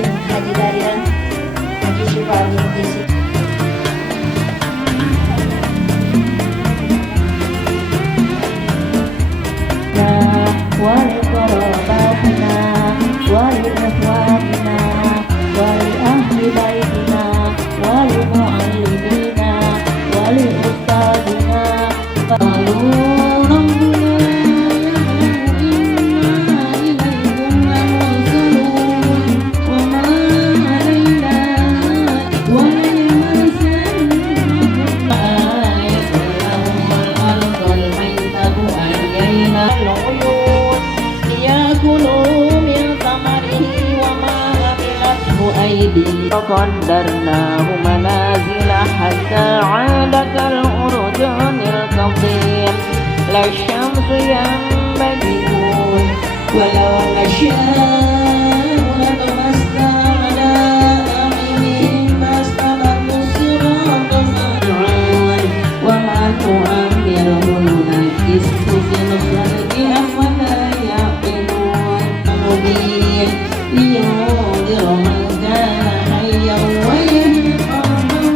Muhyiddin, Haji Darian, Haji Syifani, Jessica. Wali korobatina, wali ikhwanina, wali ahli baitina, wali mu'allimina, wali ustadina, وقدرناه منازل حتى عاد كالأرجون القصير لا الشمس ينبغي ولو نشاء لطمسنا على أعينهم فاستبقوا الصراط فرعون وما نؤمره ننكسه في الخلق أفلا يعقلون مبين لينذر من كان حيا ويذكر من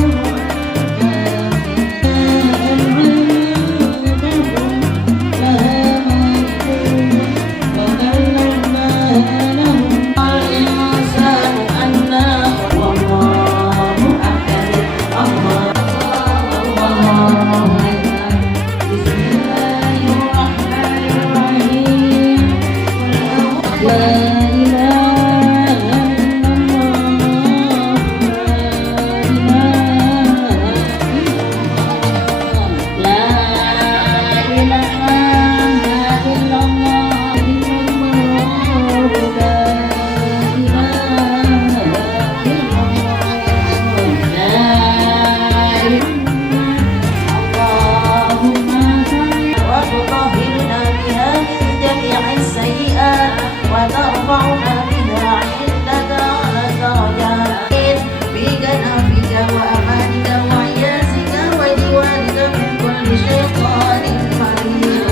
وترفعنا بها عندك على درجات بجنابك وأمانك وعياسك وديوانك من كل شيطان مريض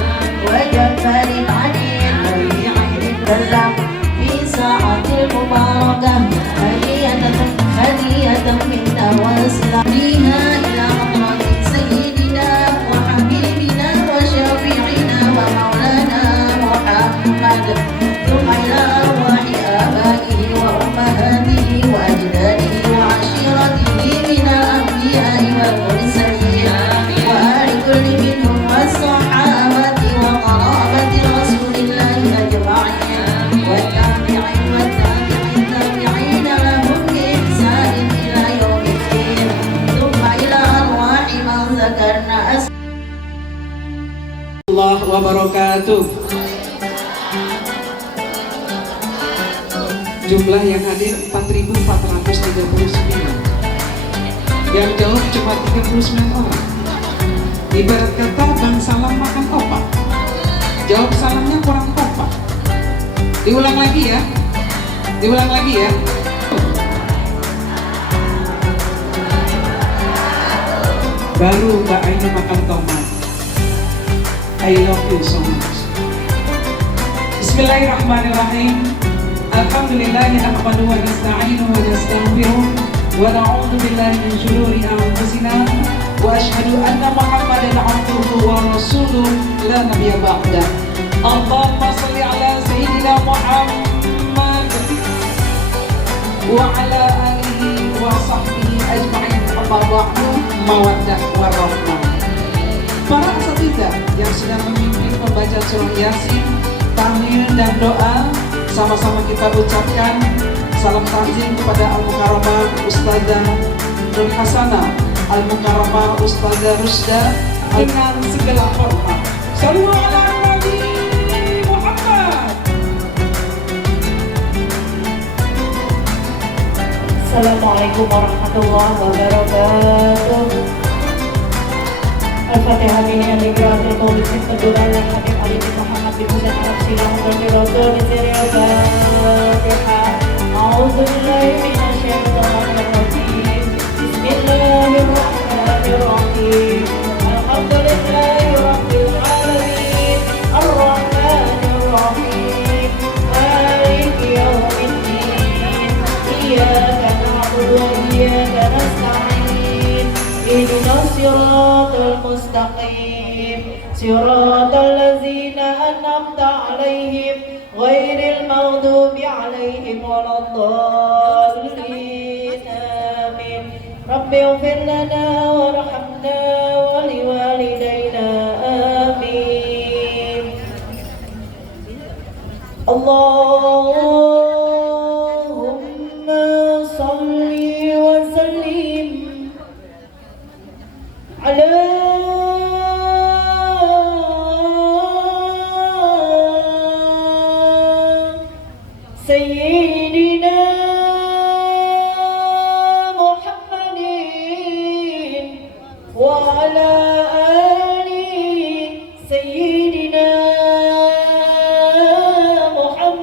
وجبار عنيد بعينك تزم في ساعة المباركة هدية منا واسلام بها إلى حضرة سيدنا وحبيبنا وشفيعنا ومولانا محمد ثم إلى أرواح آبائه وأمهاته وأجداده وعشيرته من الأنبياء والمرسلين وآل كل منهم والصحابة وقرابة رسول الله أجمعين والتابعين والتابعين لهم بإحسان إلى يوم الدين ثم إلى أرواح من ذكرنا الله وبركاته. Jumlah yang hadir 4.439. Yang jawab cuma 39 orang. Ibarat kata bang salam makan opak. Jawab salamnya kurang kompak. Diulang lagi ya. Diulang lagi ya. Baru Mbak Ainu makan tomat. I love you so much. Bismillahirrahmanirrahim. Alhamdulillahi nahmaduhu wa nasta'inuhu wa nastaghfiruh wa na'udzu billahi min shururi anfusina wa asyhadu anna Muhammadan 'abduhu wa rasuluh la nabiyya ba'da. Allahumma shalli ala sayyidina Muhammad wa ala alihi wa sahbihi ajma'in. Amma ba'du, mawaddah warahmah. Para asatidzah yang sedang memimpin pembaca surah Yasin, tahlil dan doa, sama-sama kita ucapkan salam takzim kepada Al-Mukarramah Ustazah Nur Hasanah, Al-Mukarramah Ustazah Rusda, dengan segala hormat. Sallu ala Nabi Muhammad. Assalamualaikum warahmatullahi wabarakatuh. Al-Fatihah ini yang digerakkan tulis kedua yang Habib Ali bin Muhammad bin Husain Al-Silang dan Rasul di Syria Al-Fatihah. A'udzubillahi minasyaitonir rajim. Bismillahirrahmanirrahim. Alhamdulillahi rabbil alamin. Ar-Rahmanir Rahim. Maliki yaumiddin. الصراط المستقيم صراط الذين أنعمت عليهم غير المغضوب عليهم ولا الضالين آمين رب اغفر لنا وارحمنا ولوالدينا آمين اللهم صل وسلم على سيدنا محمد وعلى آل سيدنا محمد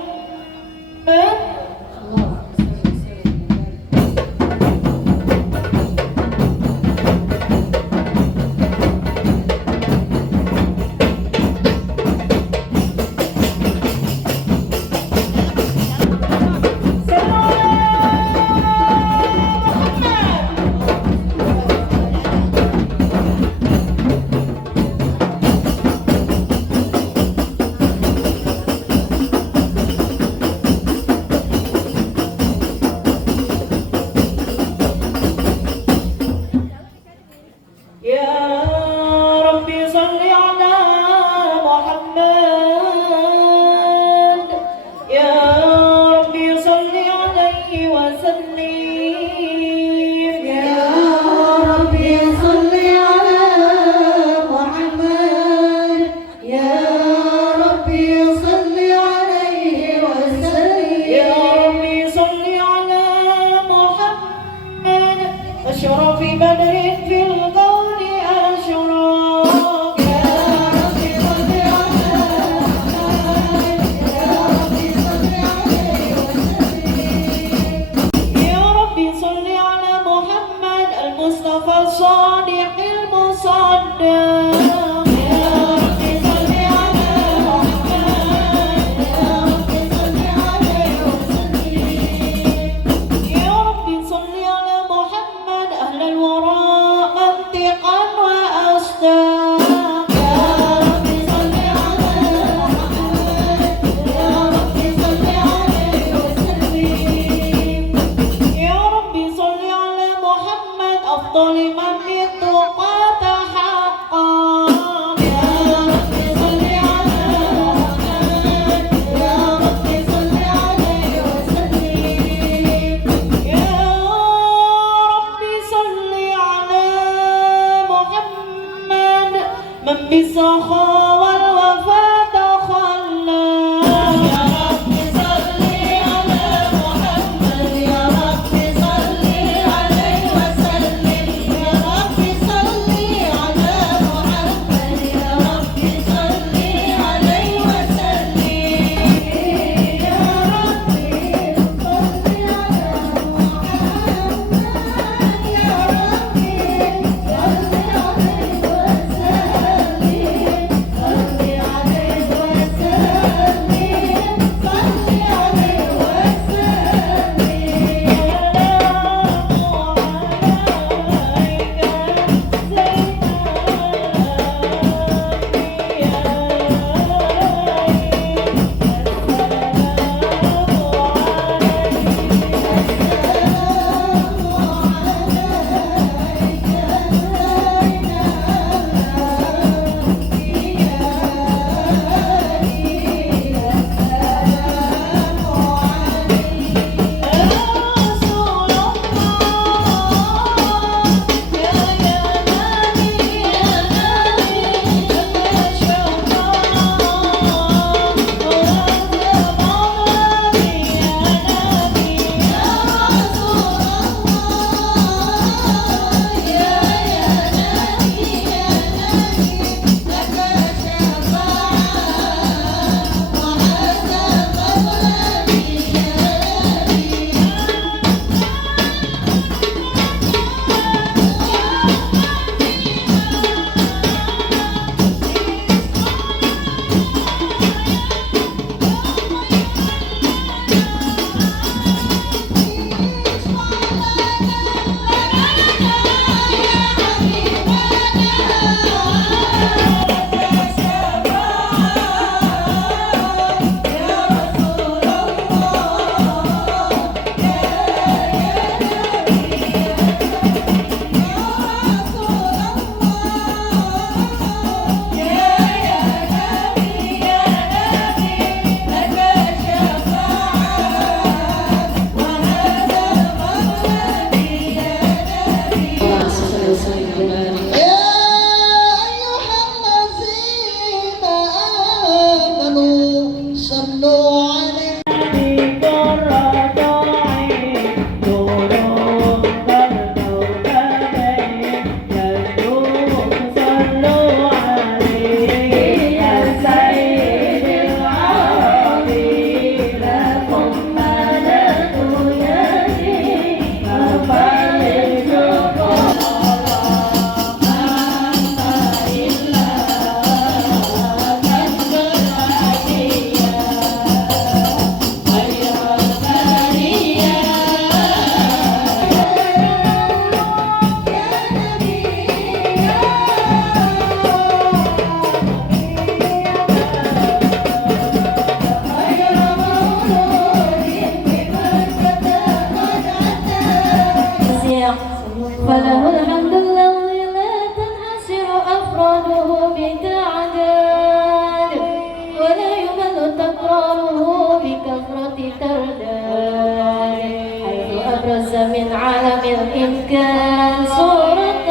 ترداد حيث أبرز من عالم الإمكان صورة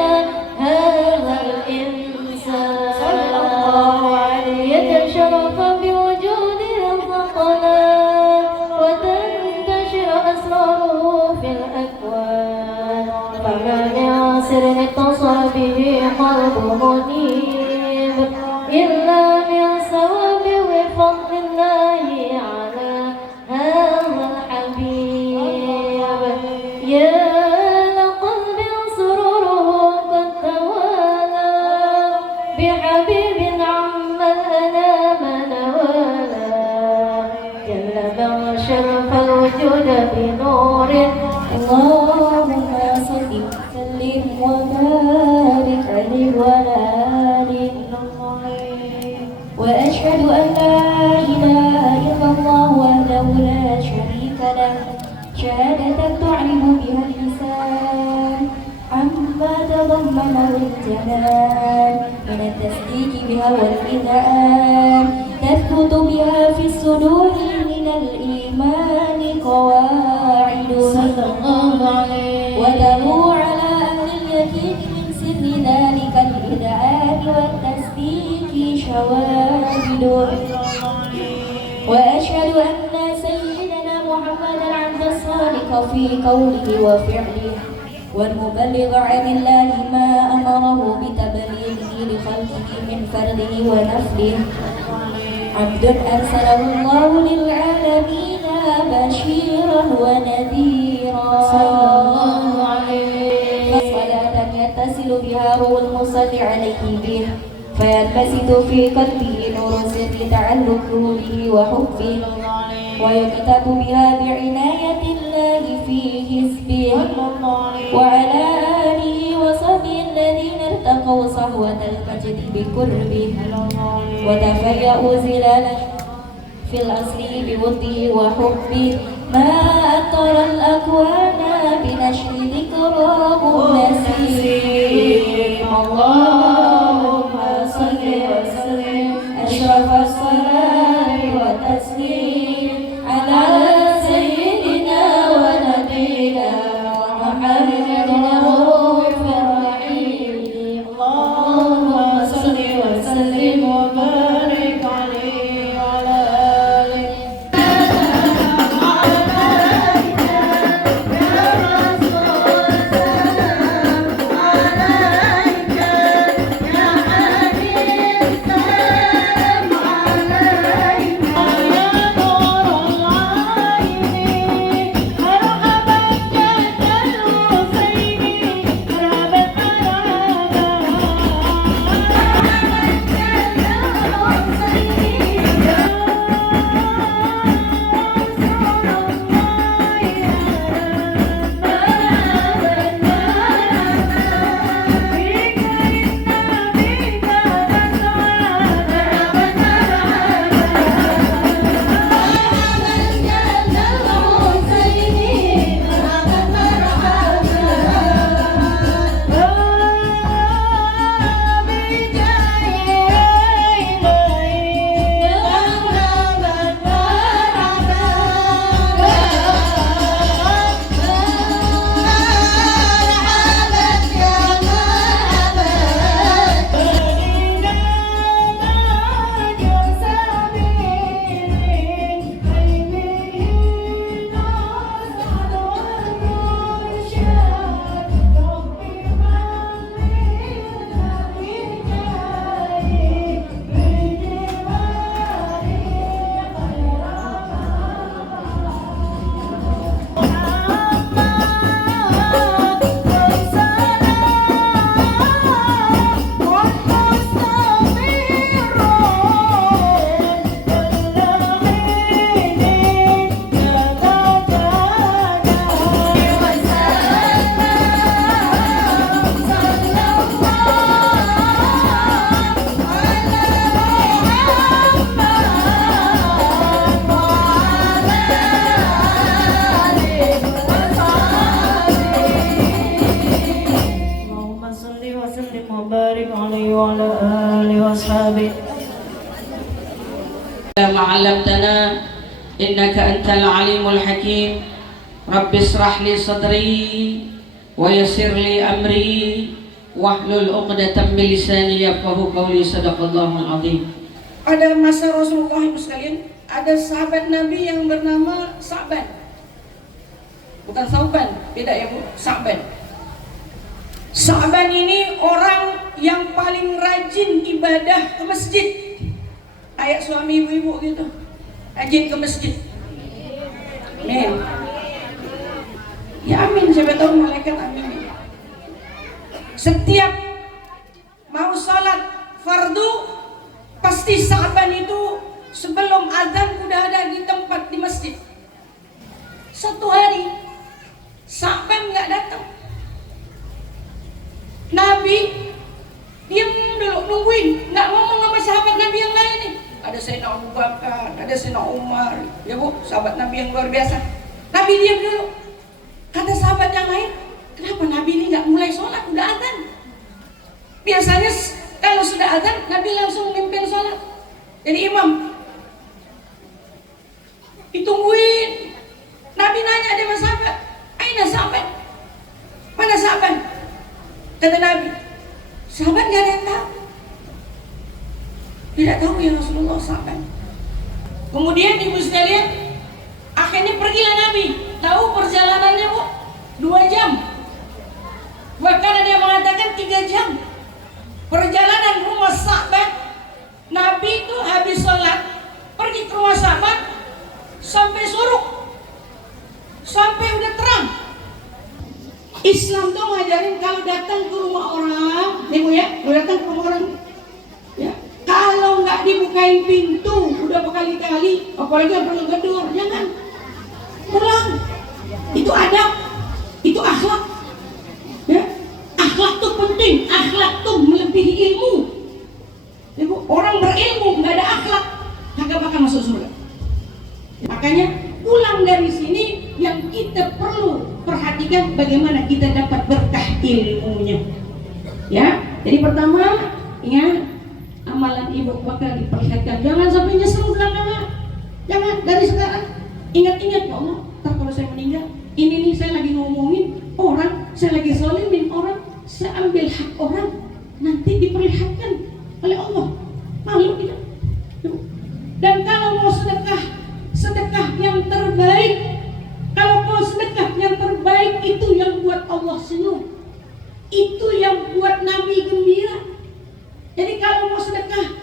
هذا الإنسان صلى الله عليه يتشرف بوجود الفضلات وتنتشر أسراره في الأكوان فما من سر اتصل به قلب منيب إلا من ثواب وفضل الله على هذا الحبيب يا لقلب سروره قد توالى بحبيب عم الأنام نوالا جل من شرف الوجود بنور اللهم صل وسلم وبارك عليه وعلى آله وأشهد أن لا إله إلا الله وحده لا شريك له شهادة تعلم بها اللسان عما تضمنه الجنان من التصديق بها والإذعان تثبت بها في الصدور من الإيمان قواعد صلى الله عليه وتنوع على أهل اليقين من سر ذلك الإذعان والتصديق شواهد وأشهد أن سيدنا محمدا عبد الصادق في قوله وفعله والمبلغ عن الله ما أمره بتبليغه لخلقه من فرده ونفله عبد أرسله الله للعالمين بشيرا ونذيرا صلى الله عليه صلاة يتصل بها روح المصلي عليه به فينبسط في قلبه نور سر تعلقه به وحبه ويكتب بها بعناية الله في حزبه وعلى آله وصحبه الذين ارتقوا صهوة المجد بقربه وتفيأوا زلالا في الأصل بوده وحبه ما أطر الأكوان بنشر ذكراه نسيم اللهم صل وسلم أشرف الصلاة والتسليم على سيدنا ونبينا محمد الرؤوف الرحيم اللهم صل وسلم وبارك عليه وعلى آله ما علمتنا إنك أنت العليم الحكيم رب اشرح لي صدري ويسر لي أمري واحلل عقدة من لساني يفقهوا قولي صدق الله العظيم. Pada masa Rasulullah ibu sekalian, ada sahabat Nabi yang bernama Sa'ban. Bukan Sauban, beda ya Bu, Sa'ban. Sa'ban ini orang yang paling rajin ibadah ke masjid. Kayak suami ibu-ibu gitu, rajin ke masjid. Amin. Ya amin, siapa tahu malaikat amin. Setiap mau salat fardu, pasti Sa'ban itu sebelum azan udah ada di tempat di masjid. Satu hari Sa'ban nggak datang. Nabi diam dulu nungguin, nggak ngomong sama sahabat Nabi yang lain nih. Ada Sayyidina Abu Bakar, ada Sayyidina Umar, ya Bu, sahabat Nabi yang luar biasa. Nabi diam dulu. Kata sahabat yang lain, kenapa Nabi ini nggak mulai sholat, udah azan? Biasanya kalau sudah azan, Nabi langsung mimpin sholat, jadi imam. Ditungguin. Nabi nanya ada sahabat, aina sahabat? Mana sahabat? Kata Nabi, sahabat gak ada yang tahu. Tidak tahu ya Rasulullah sahabat. Kemudian ibu sekalian, akhirnya pergilah Nabi. Tahu perjalanannya Bu? 2 jam. Bahkan ada yang mengatakan 3 jam. Perjalanan rumah sahabat. Nabi itu habis sholat, pergi ke rumah sahabat sampai suruk, sampai udah terang. Islam tuh ngajarin kalau datang ke rumah orang, nih Bu ya, kalau datang ke rumah orang, ya, kalau nggak dibukain pintu udah berkali-kali, apalagi gedor, jangan pulang. Itu adab, itu akhlak. Ya, akhlak tuh penting, akhlak tuh melebihi ilmu. Ya, Bu, orang berilmu nggak ada akhlak, kagak bakal masuk surga. Makanya pulang dari sini yang kita perlu perhatikan bagaimana kita dapat berkah ilmunya. Ya, jadi pertama ingat amalan ibu bakal diperlihatkan. Jangan sampai nyesel belakangan. Jangan dari sekarang. Ingat-ingat ya Allah, ntar kalau saya meninggal, ini nih saya lagi ngomongin orang, saya lagi zalimin orang, saya ambil hak orang, nanti diperlihatkan oleh Allah. Malu tidak? Dan kalau mau sedekah, sedekah yang terbaik. Kalau mau sedekah yang terbaik itu yang buat Allah senyum, itu yang buat Nabi gembira. Jadi kalau mau sedekah,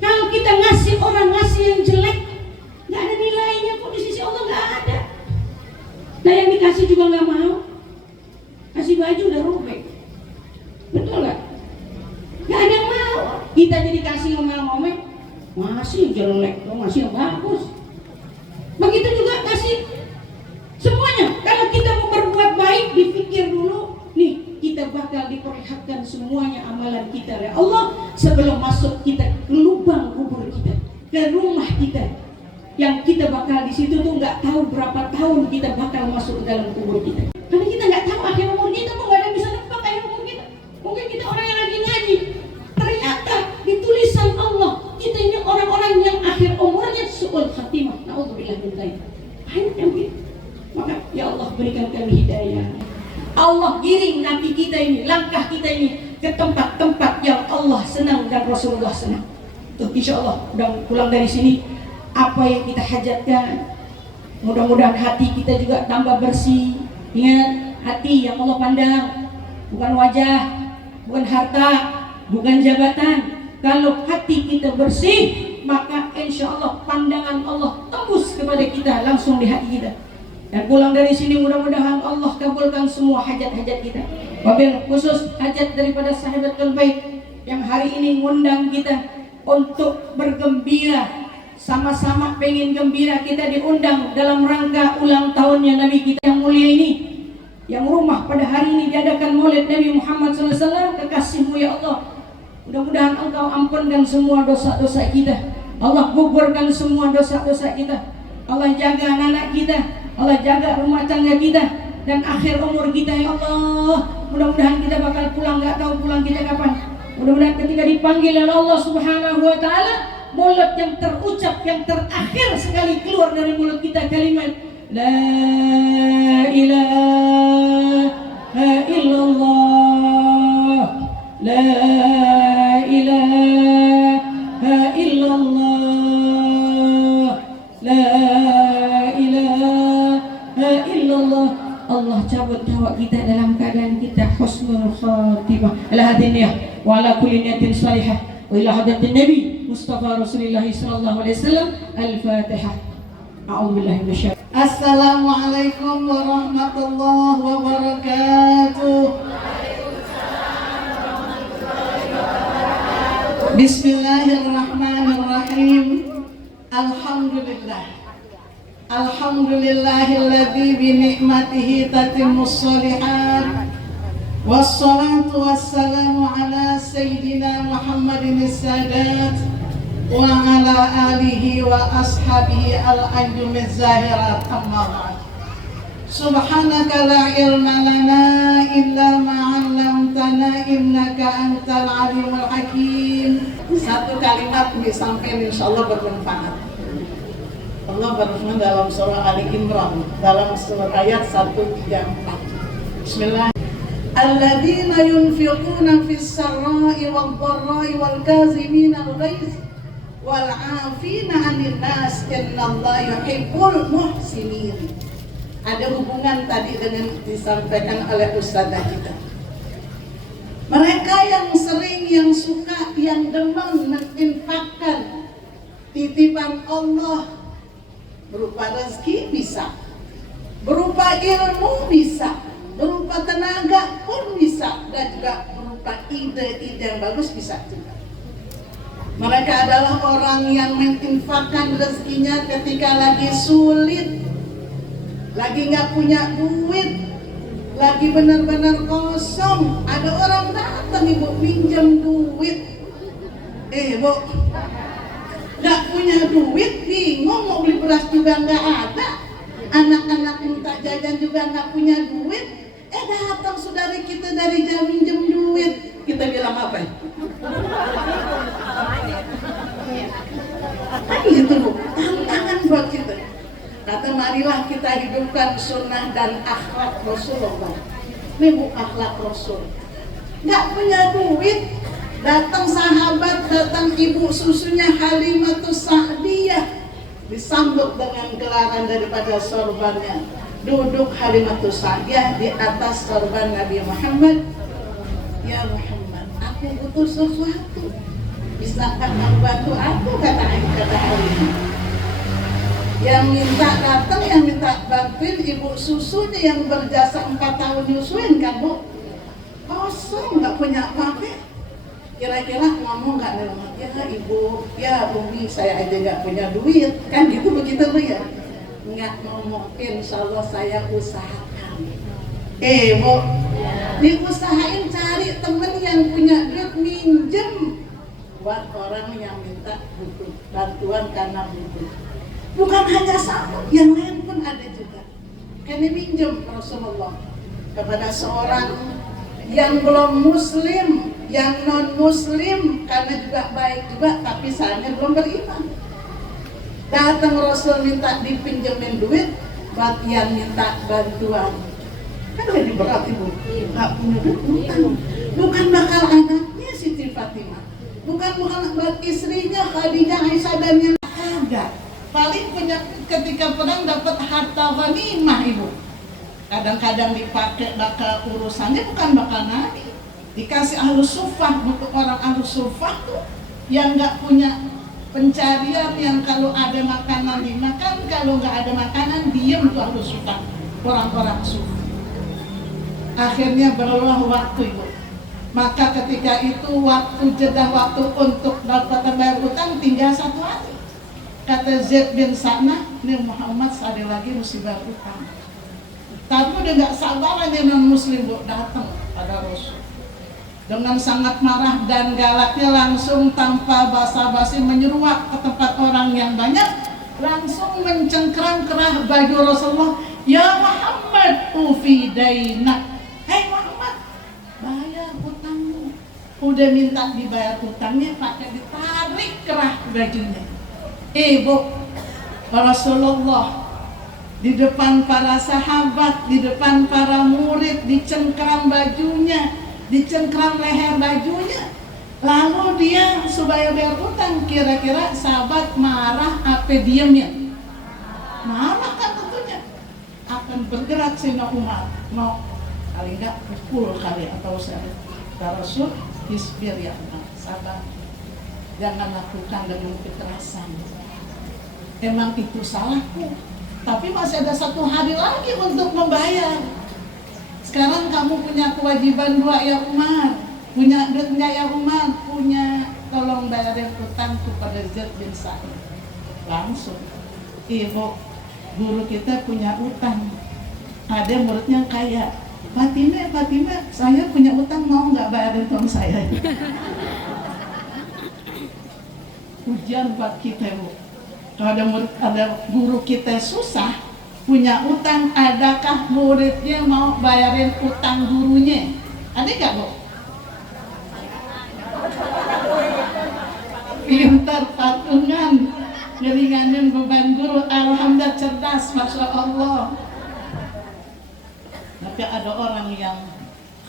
kalau kita ngasih orang ngasih yang jelek, nggak ada nilainya kok di sisi Allah, nggak ada. Nah yang dikasih juga nggak mau, kasih baju udah robek, betul nggak? Nggak ada yang mau. Kita jadi kasih ngomel-ngomel, masih jelek, lo masih yang bagus. Begitu juga kasih semuanya. Kalau kita mau berbuat baik, dipikir dulu, nih kita bakal diperlihatkan semuanya amalan kita oleh Allah sebelum masuk kita ke lubang kubur kita, ke rumah kita, yang kita bakal di situ tuh nggak tahu berapa tahun kita bakal masuk ke dalam kubur kita. Karena kita nggak tahu akhir umur kita, mau nggak ada yang bisa nebak akhir umur kita. Mungkin kita orang yang lagi ngaji, ternyata di tulisan Allah kita ini orang-orang yang akhir umurnya su'ul khatimah. Na'udzubillah min dzalik. Banyak yang begitu. Maka ya Allah berikan kami hidayah. Allah giring Nabi kita ini, langkah kita ini ke tempat-tempat yang Allah senang dan Rasulullah senang. Tuh insya Allah udah pulang dari sini, apa yang kita hajatkan, mudah-mudahan hati kita juga tambah bersih. Ingat, hati yang Allah pandang, bukan wajah, bukan harta, bukan jabatan. Kalau hati kita bersih, maka insya Allah pandangan Allah tembus kepada kita langsung di hati kita. Dan pulang dari sini mudah-mudahan Allah kabulkan semua hajat-hajat kita. Wabil khusus hajat daripada sahabatul bait yang hari ini ngundang kita untuk bergembira, sama-sama pengen gembira. Kita diundang dalam rangka ulang tahunnya Nabi kita yang mulia ini, yang rumah pada hari ini diadakan maulid Nabi Muhammad SAW. Kekasihmu ya Allah, mudah-mudahan Engkau ampunkan semua dosa-dosa kita. Allah gugurkan semua dosa-dosa kita. Allah jaga anak-anak kita, Allah jaga rumah tangga kita, dan akhir umur kita ya Allah. Mudah-mudahan kita bakal pulang, nggak tahu pulang kita kapan. Mudah-mudahan ketika dipanggil oleh Allah Subhanahu wa Ta'ala, mulut yang terucap, yang terakhir sekali keluar dari mulut kita kalimat La ilaha illallah, La ilaha illallah, La ilaha illallah. Allah cabut nyawa kita dalam keadaan kita husnul khatimah. Ala hadhihi niyyah wa ala kulli niyatin salihah wa ila hadratin nabi Mustafa Rasulullah sallallahu alaihi wasallam. Al-Fatihah. A'udzubillahi minasyaitonir. Assalamualaikum warahmatullahi wabarakatuh. Bismillahirrahmanirrahim. Alhamdulillah. Alhamdulillahilladzi bi ni'matihi tatimmus shalihat. Wassalatu wassalamu ala sayyidina Muhammadin as-sadat wa ala alihi wa ashabihi al-anjumiz zahirat. Amma ba'd. Subhanaka la ilma lana illa ma 'allamtana innaka antal alimul hakim. Satu kalimat disampaikan insyaallah bermanfaat. Allah berfirman dalam surah Ali Imran dalam surah ayat 134. Bismillah. Alladzina yunfiquna fis sarra'i wad dharra'i wal kazimina al-ghaiz wal 'afina 'anil nas innallaha yuhibbul muhsinin. Ada hubungan tadi dengan disampaikan oleh ustazah kita. Mereka yang sering, yang suka, yang demen menginfakkan titipan Allah berupa rezeki bisa, berupa ilmu bisa, berupa tenaga pun bisa, dan juga berupa ide-ide yang bagus bisa juga. Mereka adalah orang yang menginfakkan rezekinya ketika lagi sulit, lagi nggak punya duit, lagi benar-benar kosong. Ada orang datang, ibu pinjam duit, bu nggak punya duit, bingung mau beli beras juga nggak ada, anak-anak minta jajan juga nggak punya duit. Datang saudari kita dari jam minjem duit, kita bilang apa? Kan gitu bu, tantangan buat kita. Kata marilah kita hidupkan sunnah dan akhlak Rasulullah. Ini bu akhlak Rasul. Nggak punya duit, datang sahabat, datang ibu susunya Halimatus Sa'diyah, disambut dengan gelaran daripada sorbannya. Duduk Halimatus Sa'diyah di atas sorban Nabi Muhammad. Ya Muhammad, aku butuh sesuatu, bisakah membantu aku, kata Halimah. Yang minta datang, yang minta bantuin ibu susunya yang berjasa 4 tahun nyusuin kan bu, kosong nggak punya apa-apa. Kira-kira ngomong nggak nih, ya ibu, ya Umi, saya aja nggak punya duit, kan gitu begitu bu ya? Nggak ngomong, insya Allah saya usahakan. Bu, diusahain cari temen yang punya duit, minjem buat orang yang minta butuh bantuan karena butuh. Bukan hanya satu, yang lain pun ada juga. Karena minjem Rasulullah kepada seorang yang belum muslim, yang non muslim, karena juga baik juga, tapi sayangnya belum beriman. Datang Rasul minta dipinjemin duit buat yang minta bantuan. Kan jadi berat ibu, nggak punya duit, bukan bakal anaknya Siti Fatimah, bukan buat istrinya Khadijah, Aisyah dan yang ada. Paling punya ketika perang dapat harta ghanimah ibu. Kadang-kadang dipakai bakal urusannya, bukan bakal nabi. Dikasih ahlus sufah, untuk orang ahlus sufah tuh yang nggak punya pencarian, yang kalau ada makanan dimakan, kalau nggak ada makanan diem tuh ahlus sufah, orang-orang sufah. Akhirnya berlalu waktu ibu. Maka ketika itu waktu jeda waktu untuk dapat bayar utang tinggal 1 hari. Kata Zaid bin Sa'nah, nih Muhammad ada lagi musibah utang. Tapi udah gak sabaran dia non muslim bu, datang pada Rasul dengan sangat marah dan galaknya, langsung tanpa basa-basi menyeruak ke tempat orang yang banyak, langsung mencengkram kerah baju Rasulullah. Ya Muhammad, ufi dainak. Hei Muhammad, bayar hutangmu. Udah minta dibayar hutangnya, pakai ditarik kerah bajunya. Bu, Rasulullah di depan para sahabat, di depan para murid, dicengkram bajunya, dicengkram leher bajunya. Lalu dia supaya bayar utang, kira-kira sahabat marah apa diemin? Marah kan tentunya. Akan bergerak Sayyidina Umar, mau kali enggak pukul kali atau saya Rasul, isbir ya Umar, sabar, jangan lakukan dengan kekerasan. Emang itu salahku, tapi masih ada 1 hari lagi untuk membayar. Sekarang kamu punya kewajiban 2 ya Umar, punya duitnya ya Umar, punya, tolong bayarin utang kepada Zaid bin Sa'id. Langsung, Ibu, guru kita punya utang, ada muridnya kaya, Fatimah, saya punya utang, mau nggak bayarin utang saya? Ujian buat kita, Bu. Kalau ada guru kita susah, punya utang, adakah muridnya mau bayarin utang gurunya? Ada nggak, Bu? Pintar, patungan, ngeringanin beban guru. Alhamdulillah, cerdas, Masya Allah. Tapi ada orang yang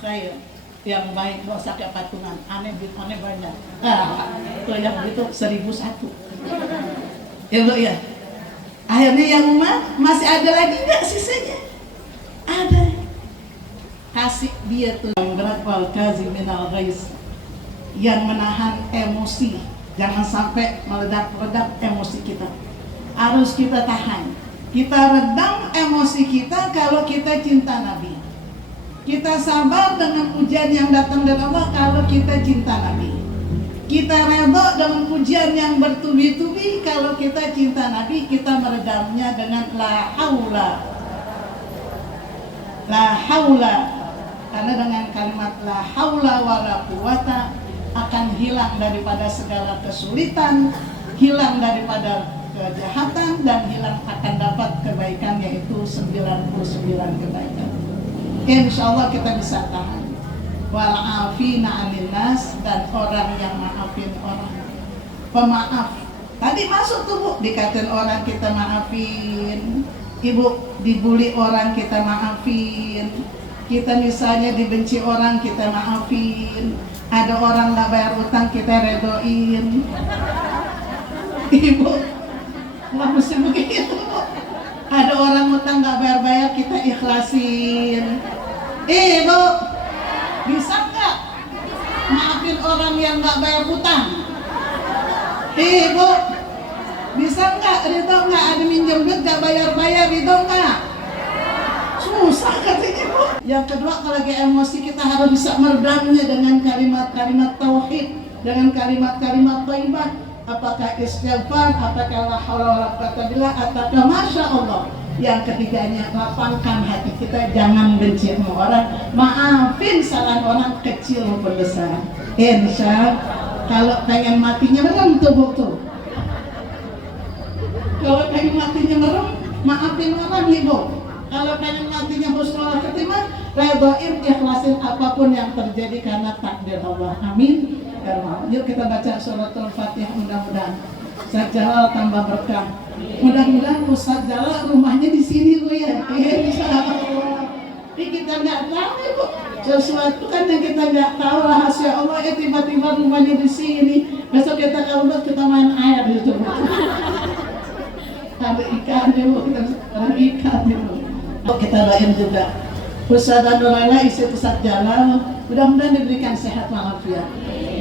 kaya, yang baik, gak usah kayak patungan, aneh banyak. Itu yang itu 1001. Ya Bu ya. Akhirnya yang Umar, masih ada lagi nggak sisanya? Ada. Kasih dia tuh yang berat, wal kaziminal ghaiz, yang menahan emosi. Jangan sampai meledak-ledak emosi kita. Harus kita tahan. Kita redam emosi kita kalau kita cinta Nabi. Kita sabar dengan ujian yang datang dari Allah kalau kita cinta Nabi. Kita redha dengan ujian yang bertubi-tubi kalau kita cinta Nabi. Kita meredamnya dengan la haula. La haula. Karena dengan kalimat la haula wala quwata akan hilang daripada segala kesulitan, hilang daripada kejahatan, dan hilang akan dapat kebaikan, yaitu 99 kebaikan. Insya Allah kita bisa tahan. Wal'afina 'anil nas, dan orang yang maafin orang. Pemaaf. Tadi masuk tuh Bu, dikatain orang kita maafin. Ibu dibully orang kita maafin. Kita misalnya dibenci orang kita maafin. Ada orang nggak bayar utang kita redoin. Ibu, nggak mesti begitu. Ada orang utang nggak bayar kita ikhlasin. Ibu, bisa nggak maafin orang yang nggak bayar utang? Ibu, bisa nggak ridho nggak ada minjem duit nggak bayar ridho nggak? Susah katanya Bu. Yang kedua, kalau lagi emosi kita harus bisa meredamnya dengan kalimat-kalimat tauhid, dengan kalimat-kalimat thayyibah. Apakah istighfar, apakah la haula wala quwwata billah, apakah masya Allah. Yang ketiganya, lapangkan hati kita, jangan benci sama orang, maafin salah orang kecil maupun besar. Insya kalau pengen matinya merem tuh Bu tuh. Kalau pengen matinya merem, maafin orang nih Bu. Kalau pengen matinya husnul khotimah, redoin, ikhlasin apapun yang terjadi karena takdir Allah. Amin. Yuk kita baca suratul Fatihah, mudah-mudahan Ustaz Jalal tambah berkah. Mudah-mudahan Ustaz Jalal rumahnya di sini Bu ya. Insyaallah. Tapi kita nggak tahu ya Bu. Sesuatu kan yang kita nggak tahu, rahasia Allah. Tiba-tiba rumahnya di sini. Besok kita kalau kita main air di situ. Ada ikan ya Bu, kita sekarang ikan ya Bu. Kita doain juga Ustaz Nurayla, istri Ustaz Jalal, mudah-mudahan diberikan sehat walafiat,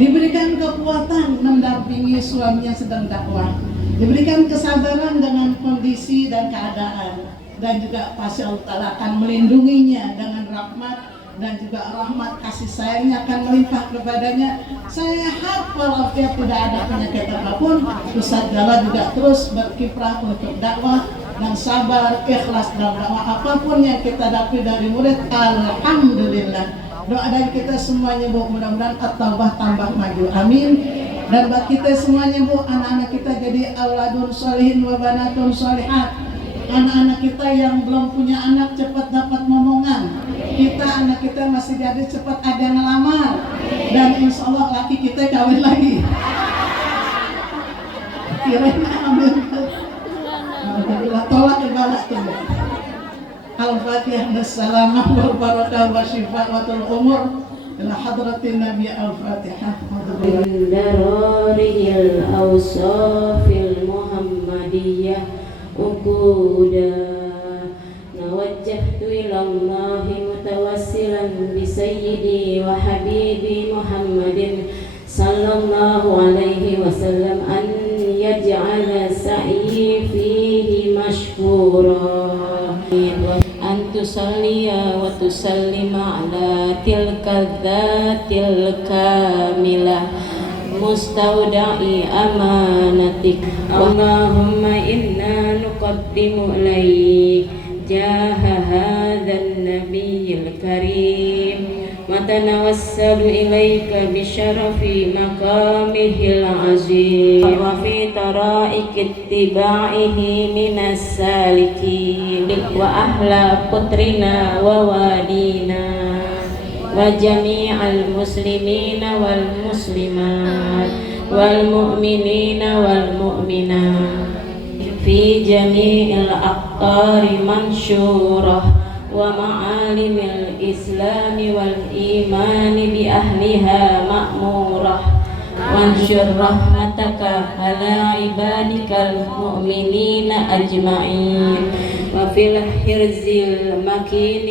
diberikan kekuatan mendampingi suaminya sedang dakwah, diberikan kesabaran dengan kondisi dan keadaan, dan juga pasti Allah Ta'ala akan melindunginya dengan rahmat, dan juga rahmat kasih sayangnya akan melimpah kepadanya. Sehat walafiat, tidak ada penyakit apapun. Ustaz Jalal juga terus berkiprah untuk dakwah dan sabar, ikhlas dalam dakwah apapun yang kita dapat dari murid. Alhamdulillah. Doa dari kita semuanya Bu, mudah-mudahan at-taubah tambah maju. Amin. Dan buat kita semuanya Bu, anak-anak kita jadi auladun sholihin wa banatun sholihat. Anak-anak kita yang belum punya anak cepat dapat momongan. Kita, anak kita masih jadi cepat ada yang ngelamar. Dan insya Allah laki kita kawin lagi. kirain amin. Alhamdulillah tolak ibadah tuh. Al-Fatihah Nassalamah wal barakah wa syifaatul umur ila hadratin Nabi Al-Fatihah. من دراره الأوصاف المحمدية عقودا توجهت إلى الله متوسلا بسيدي وحبيبي محمد صلى الله عليه وسلم أن يجعل سعي فيه مشكورا أن تصلي وتسلم على تلك الذات الكاملة مستودع أمانتك اللهم إنا نقدم إليك جاه هذا النبي الكريم وتنوسل إليك بشرف مقامه العظيم وفي طرائق اتباعه من السالكين وأهل قطرنا ووالينا وجميع المسلمين والمسلمات والمؤمنين والمؤمنات في جميع الأقطار منشورة ومعالم الإسلام والإيمان بأهلها مأمورة وانشر رحمتك على عبادك المؤمنين أجمعين وفي الحرز المكين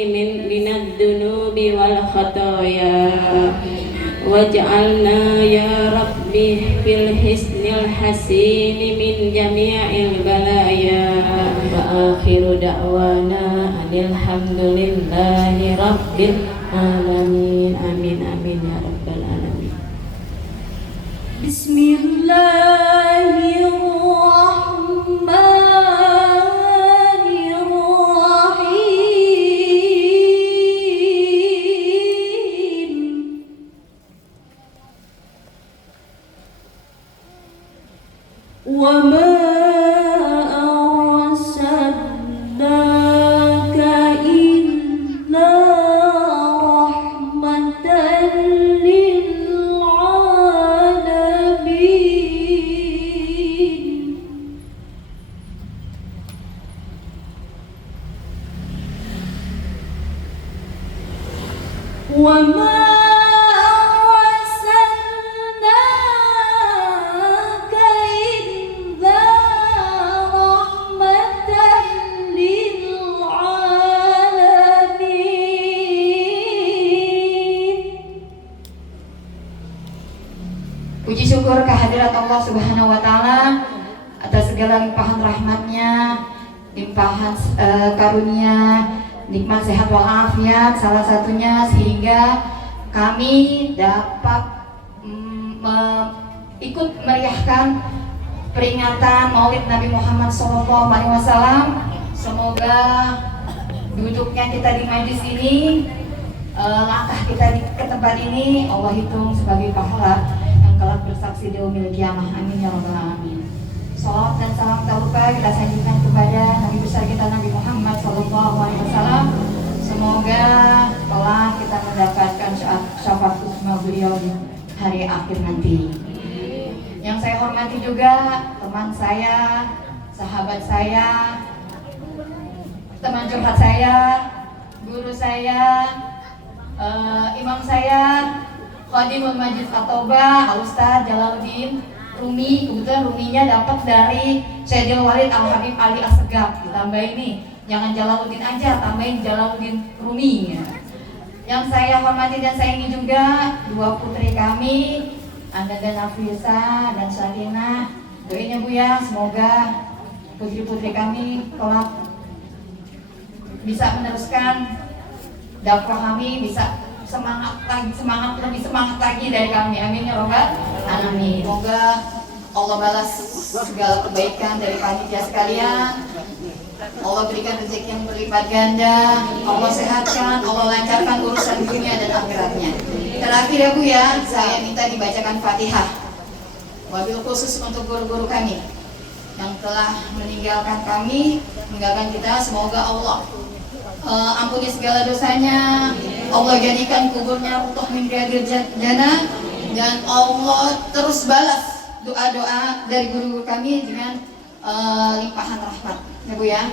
من الذنوب والخطايا واجعلنا يا ربي في الحسن الحسين من جميع البلايا وآخر دعوانا أن الحمد لله رب العالمين آمين آمين يا رب العالمين. بسم الله الرحمن الرحيم وما أرسلناك إلا رحمة للعالمين وما أرسلناك إلا رحمة للعالمين. Puji syukur kehadirat Allah Subhanahu wa Ta'ala atas segala limpahan rahmatnya, limpahan karunia, nikmat sehat walafiat, salah satunya sehingga kami dapat ikut meriahkan peringatan Maulid Nabi Muhammad SAW. Semoga duduknya kita di majlis ini, langkah kita ke tempat ini Allah hitung sebagai pahala yang kelak bersaksi di yaumil qiyamah. Amin ya rabbal alamin. Salawat dan salam tak lupa kita sajikan kepada Nabi besar kita Nabi Muhammad SAW. Semoga telah kita mendapatkan syafaat khusus beliau di hari akhir nanti. Yang saya hormati juga teman saya, sahabat saya, teman curhat saya, guru saya, imam saya, Khadimul Majlis At-Taubah, Al-Ustaz Jalaluddin Rumi. Kebetulan Ruminya dapat dari Sayyidil Walid Al-Habib Ali As-Segaf. Ditambah ini, jangan Jalaluddin aja, tambahin Jalaluddin Rumi ya. Yang saya hormati dan sayangi juga dua putri kami, Anda dan Nafisa dan Sakinah. Doainnya Bu ya, semoga putri-putri kami kelak bisa meneruskan dakwah kami, bisa lebih semangat lagi dari kami. Amin ya robbal alamin. Semoga Allah balas segala kebaikan dari panitia sekalian. Allah berikan rezeki yang berlipat ganda, Allah sehatkan, Allah lancarkan urusan dunia dan akhiratnya. Terakhir ya Bu ya, saya minta dibacakan Fatihah. Wabil khusus untuk guru-guru kami yang telah meninggalkan kami, meninggalkan kita. Semoga Allah ampuni segala dosanya, Allah jadikan kuburnya untuk min riyadil jannah, dan Allah terus balas doa-doa dari guru kami dengan limpahan rahmat, ya Bu ya.